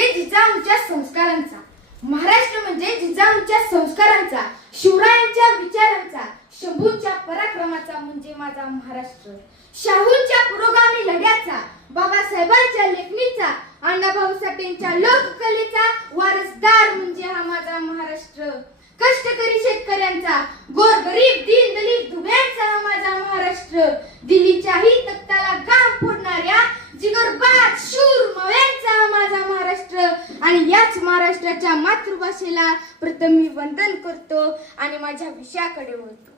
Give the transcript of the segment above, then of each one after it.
म्हणजे जिजाऊंच्या संस्कारांचा, महाराष्ट्र म्हणजे जिजाऊंच्या संस्कारांचा, शिवरायांच्या विचारांचा, शंभूंच्या पराक्रमाचा म्हणजे माझा महाराष्ट्र, शाहूंच्या पुरोगामी लढ्याचा, बाबासाहेबांच्या लेखणीचा, अण्णाभाऊ साठेंच्या लोककलेचा वारसदार म्हणजे हा माझा महाराष्ट्र, कष्टकरी शेतकऱ्यांचा, गोरगरीब दीन दलित धुब्यांचा हा माझा महाराष्ट्र, दिल्लीच्याही तख्ताला घाम फोडणाऱ्या जिगरबाज शूर मव्यांचा हा माझा महाराष्ट्र. आणि याच महाराष्ट्राच्या मातृभाषेला प्रथम मी वंदन करतो आणि माझ्या विषयाकडे वळतो.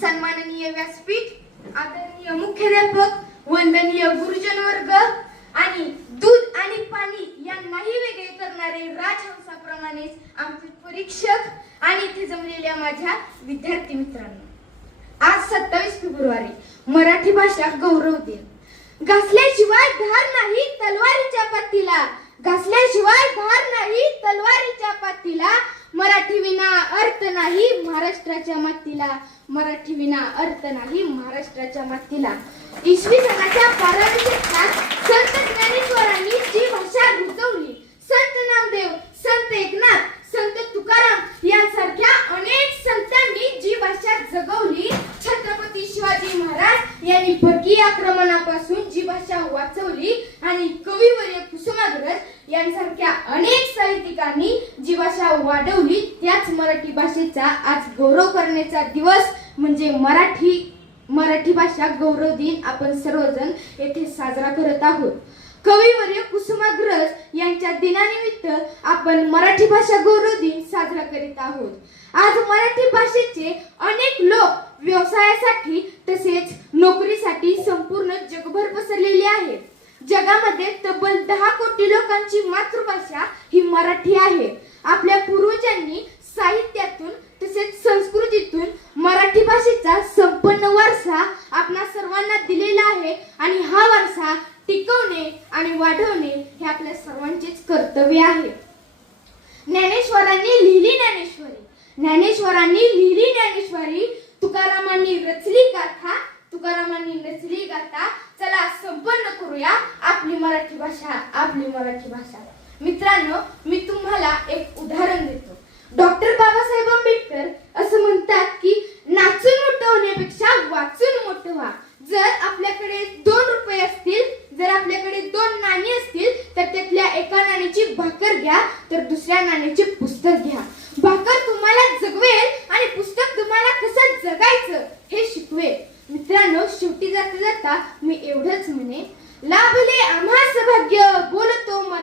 सन्माननीय व्यासपीठ, आदरणीय मुख्याध्यापक, वंदनीय गुरुजन वर्ग आणि दूध आणि पाणी यांनाही वेगळे करणारे राजहंसाप्रमाणेच आमचे परीक्षक आणि इथे जमलेल्या माझ्या विद्यार्थी मित्रांनो, आज 27 फेब्रुवारी मराठी भाषा गौरव दिन. घासल्याशिवाय धार नाही तलवारीच्या पाठीला, घासल्याशिवाय धार नाही तलवारीच्या पाठीला, मराठी विना अर्थ नाही महाराष्ट्राच्या मातीला, मराठी विना अर्थ नाही महाराष्ट्राच्या मातीला. इसवी सनाच्या 12व्या शतकात संत ज्ञानेश्वरांनी जी भाषा रुजवली, संत नामदेव, संत एकनाथ, संत तुकाराम यांसारख्या अनेक संतांनी जी भाषा जगवली, छत्रपती शिवाजी महाराज यांनी परकीय आक्रमणापासून जी भाषा वाचवली आणि कविवर्य कुसुमाग्रज यांसारख्या अनेक साहित्यिकांनी जी भाषा वाढवली, त्याच मराठी भाषेचा आज गौरव करण्याचा दिवस म्हणजे मराठी भाषा गौरव दिन आपण सर्वजण येथे साजरा करत आहोत. कविवर्य कुसुमाग्रज यांच्या दिनानिमित्त आपण मराठी भाषा गौरव दिन साजरा करीत आहोत. आज मराठी भाषेचे अनेक लोक व्यवसायासाठी तसेच नोकरीसाठी संपूर्ण जगभर पसरलेले आहेत. जगामध्ये तब्बल 10 कोटी लोकांची मातृभाषा ही मराठी आहे. आपल्या पूर्वजांनी साहित्यातून तसेच संस्कृतीतून मराठी भाषेचा संपन्न वारसा आपणा सर्वांना दिलेला आहे आणि हा वारसा टिकवणे आणि वाढवणे हे आपल्या सर्वांचेच कर्तव्य आहे. ज्ञानेश्वरांनी लिहिली ज्ञानेश्वरी, ज्ञानेश्वरांनी लिहिली ज्ञानेश्वरी, तुकारामांनी रचली गाथा, तुकारामांनी रचली गाथा. चला संपन्न करूया आपली मराठी भाषा, आपली मराठी भाषा. मित्रांनो, मी तुम्हाला एक उदाहरण देतो. डॉक्टर बाबासाहेब आंबेडकर असं म्हणतात की नाचून मोठं होण्यापेक्षा वाचून मोठं व्हा. जर आपल्याकडे 2 रुपये असतील, जर आपल्याकडे 2 नाणी असतील तर त्यातल्या एका नाण्याची भाकर घ्या तर दुसऱ्या नाण्याचे पुस्तक घ्या.